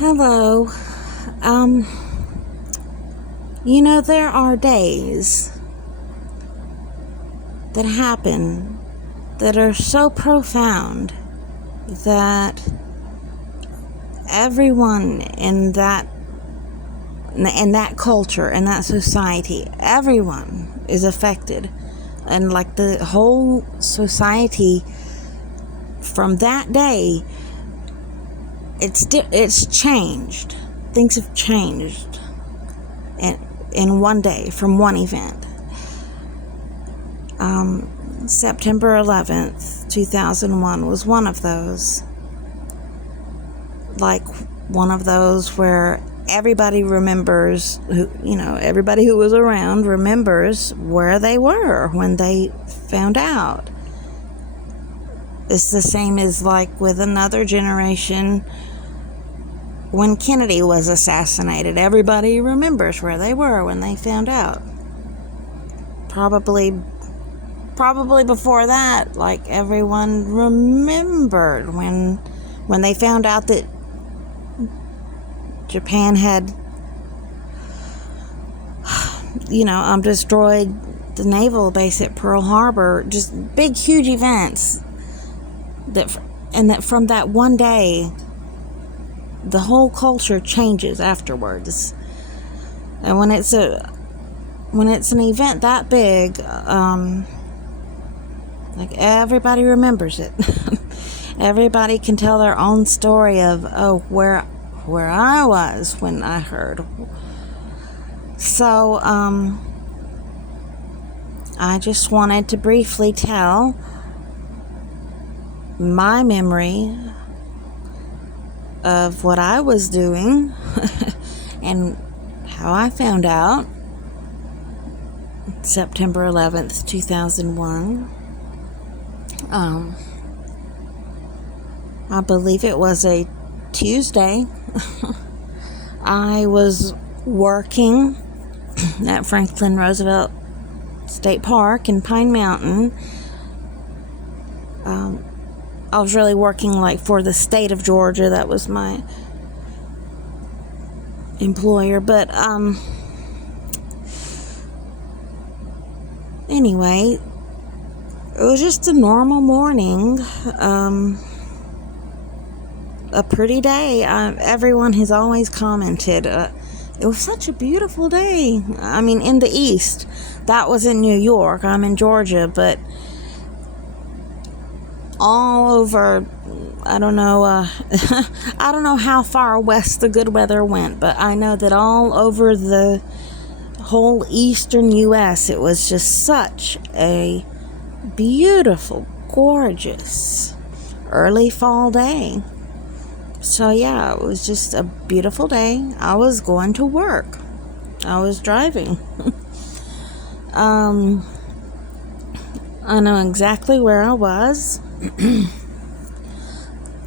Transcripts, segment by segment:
Hello. There are days that happen that are so profound that everyone in that culture, in that society, everyone is affected. And like the whole society from that day, it's changed. Things have changed in one day from one event. September 11th, 2001 was one of those. Like one of those where everybody remembers, everybody who was around remembers where they were when they found out. It's the same as like with another generation when Kennedy was assassinated. Everybody remembers where they were when they found out. Probably before that, like everyone remembered when they found out that Japan had, destroyed the naval base at Pearl Harbor. Just big, huge events. That from that one day, the whole culture changes afterwards. And when it's an event that big, like everybody remembers it. Everybody can tell their own story of where I was when I heard. So I just wanted to briefly tell my memory of what I was doing and how I found out. September 11th, 2001. I believe it was a Tuesday. I was working at Franklin Roosevelt State Park in Pine Mountain. I was really working like for the state of Georgia. That was my employer. But anyway, it was just a normal morning. A pretty day. Everyone has always commented, it was such a beautiful day. I mean, in the East. That was in New York. I'm in Georgia, but all over, I don't know how far west the good weather went, but I know that all over the whole eastern U.S. it was just such a beautiful, gorgeous early fall day. So yeah, it was just a beautiful day. I was going to work. I was driving. I know exactly where I was.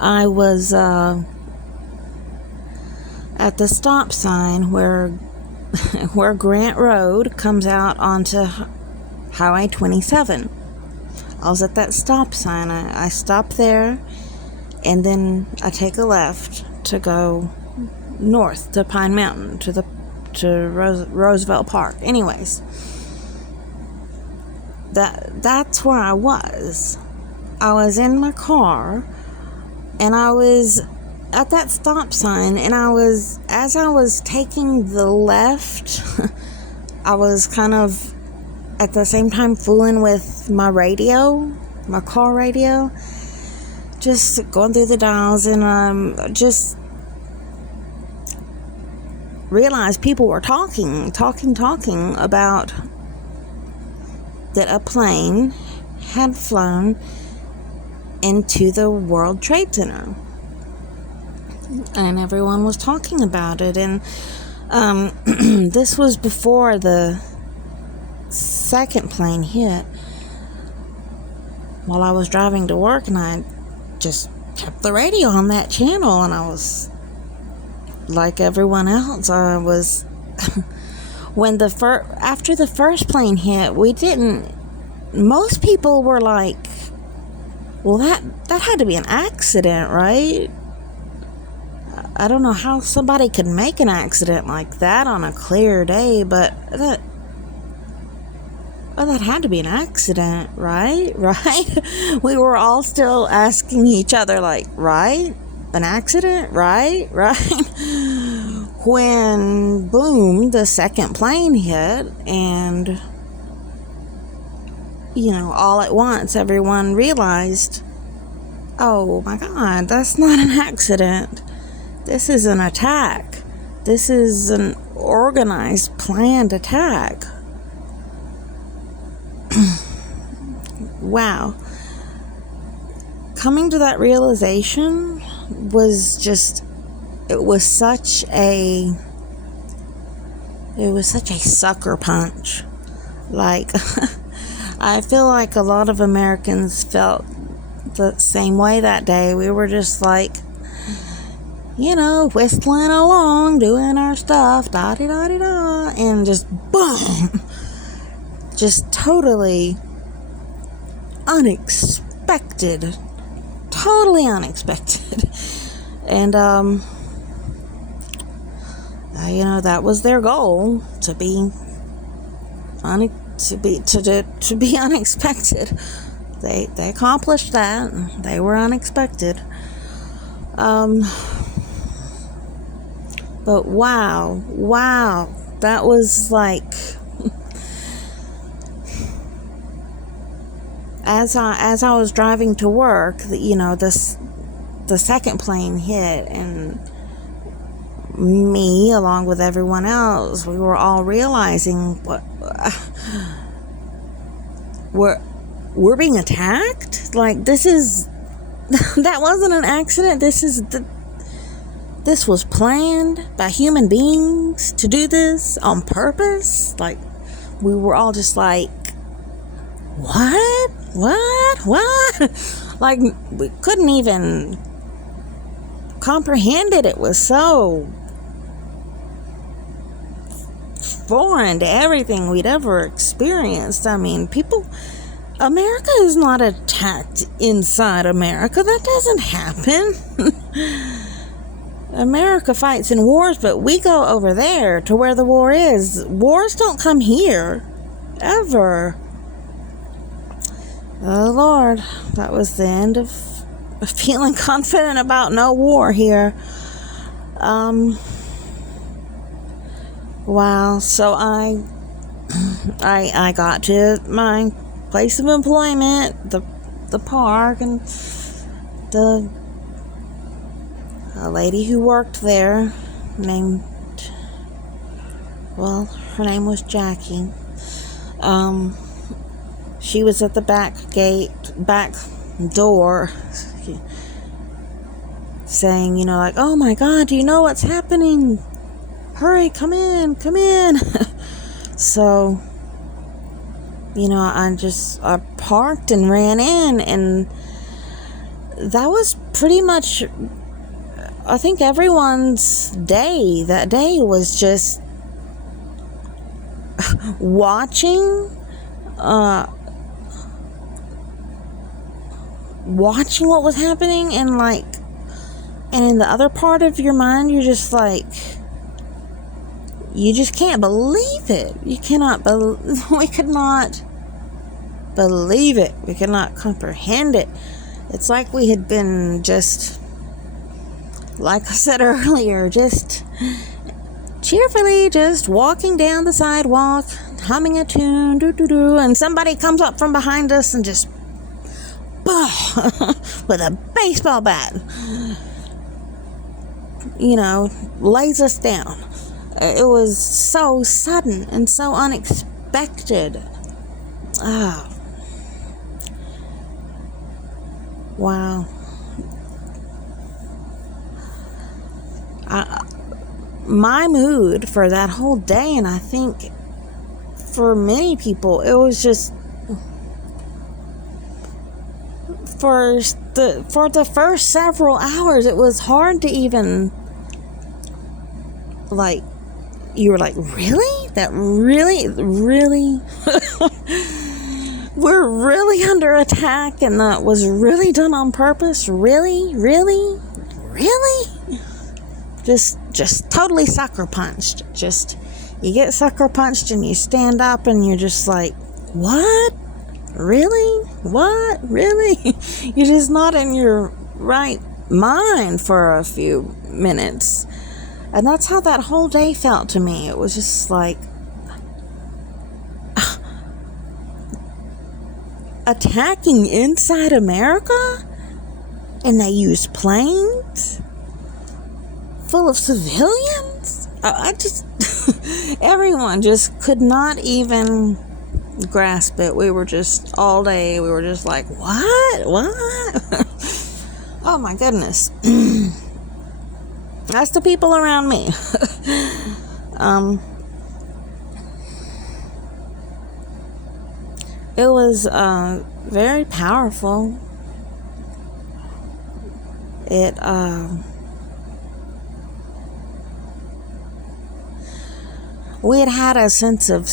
I was at the stop sign where Grant Road comes out onto Highway 27. I was at that stop sign. I stopped there, and then I take a left to go north to Pine Mountain to Roosevelt Park. Anyways, that's where I was. I was in my car, and I was at that stop sign, and as I was taking the left, I was kind of at the same time fooling with my car radio, just going through the dials, and just realized people were talking about that a plane had flown into the World Trade Center, and everyone was talking about it. And this was before the second plane hit. While I was driving to work, and I just kept the radio on that channel, and I was like everyone else. I was after the first plane hit, most people were like, well, that had to be an accident, right? I don't know how somebody could make an accident like that on a clear day, but that had to be an accident, right? Right? We were all still asking each other, like, right? An accident? Right? Right? When, boom, the second plane hit, and, all at once, everyone realized, oh my God, that's not an accident. This is an attack. This is an organized, planned attack. Wow. Coming to that realization was just, it was such a sucker punch. Like, I feel like a lot of Americans felt the same way that day. We were just like, whistling along, doing our stuff, da-di-da-di-da, and just boom, just totally unexpected, totally unexpected. And that was their goal, to be unexpected. They accomplished that. They were unexpected. But wow, that was like, as I was driving to work, the second plane hit, and me, along with everyone else, we were all realizing we're being attacked. Like, this is that wasn't an accident. This was planned by human beings to do this on purpose. Like, we were all just like, what? Like, we couldn't even comprehend it. It was so foreign to everything we'd ever experienced. I mean, America is not attacked inside America. That doesn't happen. America fights in wars, but we go over there to where the war is. Wars don't come here, ever. Oh, Lord, that was the end of feeling confident about no war here. Wow, so I got to my place of employment, the park, and a lady who worked there, her name was Jackie. She was at the back door, saying, like, oh my God, do you know what's happening? Hurry, come in. So, I parked and ran in, and that was pretty much, I think, everyone's day. That day was just watching what was happening, and in the other part of your mind, you're just like, you just can't believe it. We could not believe it. We could not comprehend it. It's like we had been just, like I said earlier, just cheerfully just walking down the sidewalk, humming a tune, doo-doo-doo, and somebody comes up from behind us and just with a baseball bat, lays us down. It was so sudden and so unexpected. Oh. Wow. My mood for that whole day, and I think for many people, it was just, for the first several hours, it was hard to even, like, you were like, really? That really? We're really under attack, and that was really done on purpose? Really? Just totally sucker punched. Just, you get sucker punched and you stand up and you're just like, what? Really? What? Really? You're just not in your right mind for a few minutes. And that's how that whole day felt to me. It was just like, attacking inside America? And they use planes full of civilians? I just, everyone just could not even grasp it. We were just, all day, we were just like, what? Oh my goodness. That's the people around me. It was very powerful. It we had a sense of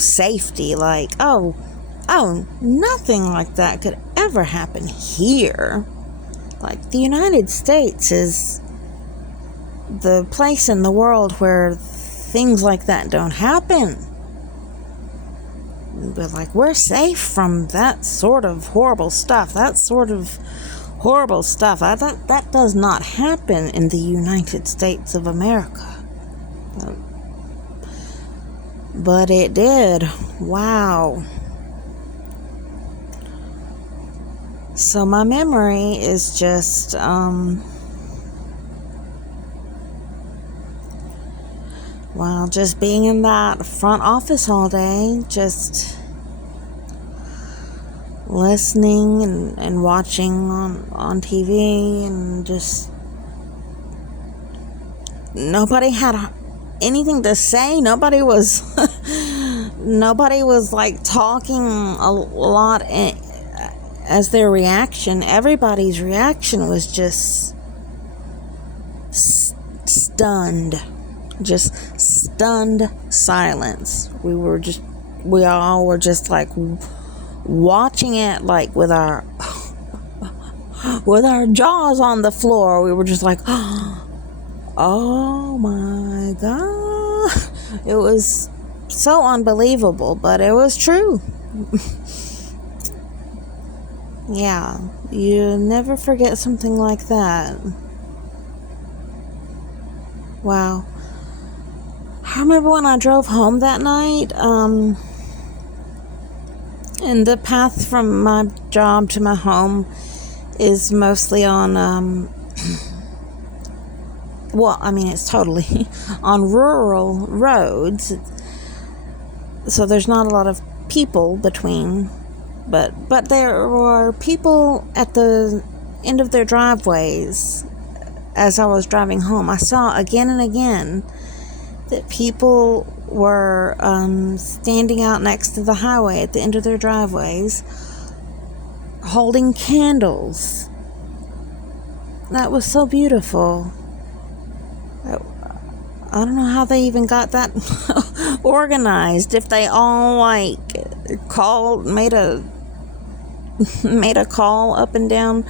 safety, like, oh, nothing like that could ever happen here. Like, the United States is the place in the world where things like that don't happen. But, like, we're safe from that sort of horrible stuff. That does not happen in the United States of America. But it did. Wow. So my memory is just, wow, just being in that front office all day, just listening and watching on TV, and just nobody had anything to say. Nobody was like talking a lot as their reaction. Everybody's reaction was just stunned silence. We all were just like watching it, like with our jaws on the floor. We were just like, oh my God. It was so unbelievable, but it was true. Yeah, you never forget something like that. Wow. I remember when I drove home that night, and the path from my job to my home is mostly on, well, I mean, it's totally on rural roads, so there's not a lot of people between, but there were people at the end of their driveways. As I was driving home, I saw again and again that people were standing out next to the highway at the end of their driveways, holding candles. That was so beautiful. I don't know how they even got that organized. If they all like made a call up and down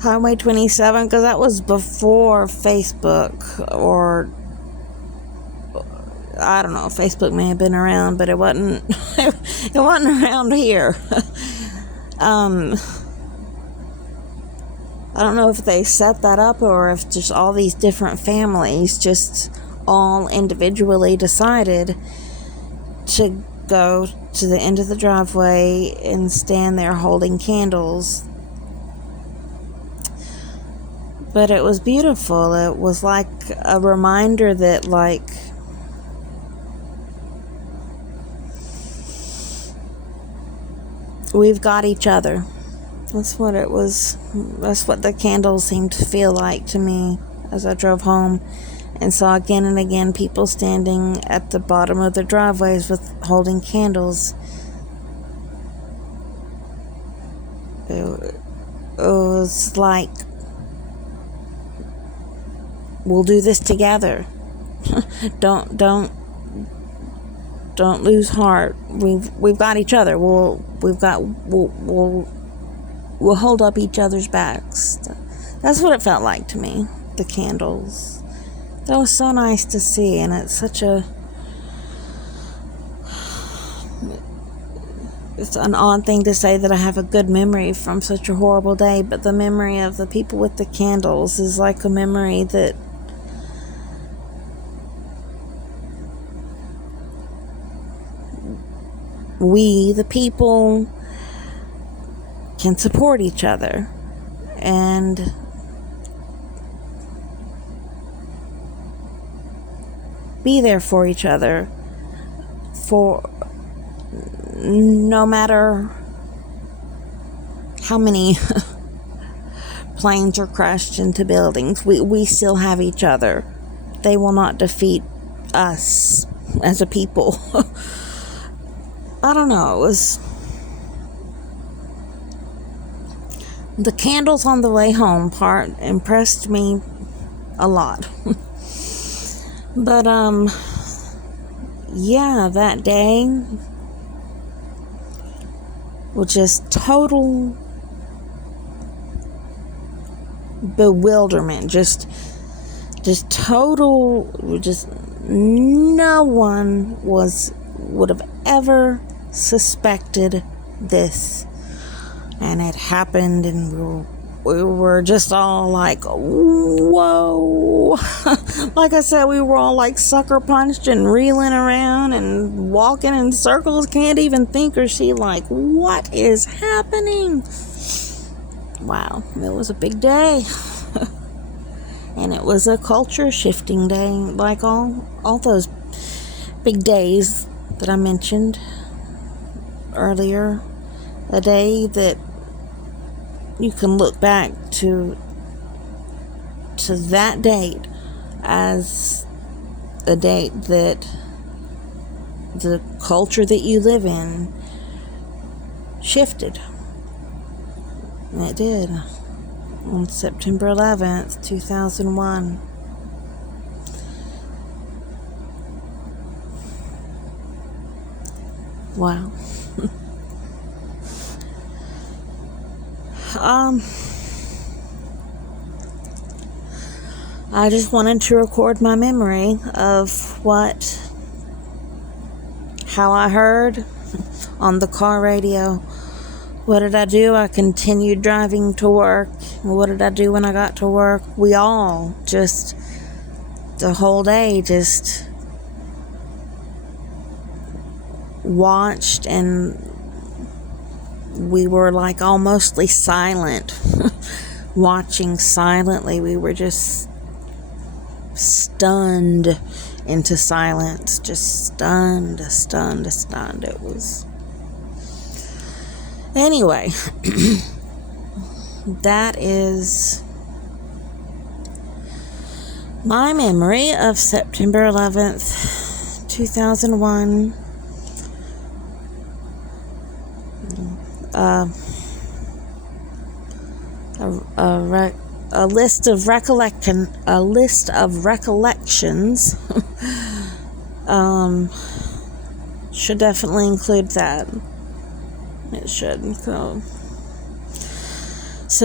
Highway 27, because that was before Facebook, or I don't know, Facebook may have been around, but it wasn't it wasn't around here. I don't know if they set that up, or if just all these different families just all individually decided to go to the end of the driveway and stand there holding candles. But it was beautiful. It was like a reminder that, like, we've got each other. That's what it was. That's what the candles seemed to feel like to me as I drove home and saw again and again people standing at the bottom of the driveways with holding candles. It was like, we'll do this together. Don't lose heart. We've got each other. We'll hold up each other's backs. That's what it felt like to me. The candles. That was so nice to see, and it's an odd thing to say that I have a good memory from such a horrible day, but the memory of the people with the candles is like a memory that we, the people, can support each other and be there for each other for no matter how many planes are crashed into buildings. We still have each other. They will not defeat us as a people. I don't know, it was the candles on the way home part impressed me a lot. But yeah, that day was just total bewilderment, just total, just no one would have ever suspected this, and it happened, and we were just all like, whoa. Like I said, we were all like sucker punched and reeling around and walking in circles, can't even think or see, like, what is happening? Wow, it was a big day. And it was a culture shifting day, like all those big days that I mentioned earlier. A day that you can look back to that date as a date that the culture that you live in shifted. And it did. On September 11th, 2001. Wow. I just wanted to record my memory of how I heard on the car radio. What did I do? I continued driving to work. What did I do when I got to work? We all just, the whole day, just watched, and we were like almost silent, watching silently. We were just stunned into silence, just stunned. It was... Anyway, that is my memory of September 11th, 2001. A list of recollections should definitely include that. It should. So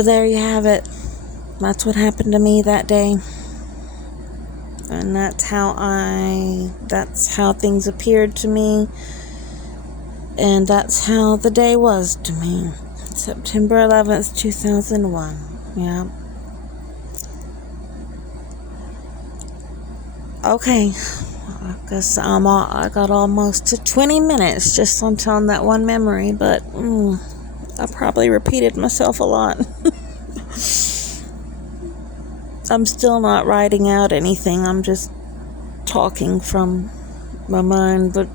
there you have it. That's what happened to me that day. And that's how things appeared to me. And that's how the day was to me. September 11th, 2001. Yeah. Okay. I guess I got almost to 20 minutes just on telling that one memory, but I probably repeated myself a lot. I'm still not writing out anything. I'm just talking from my mind, but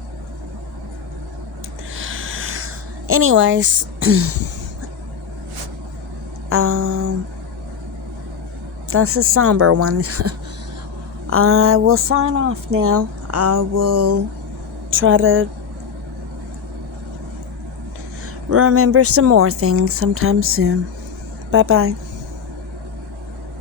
anyways, that's a somber one. I will sign off now. I will try to remember some more things sometime soon. Bye-bye.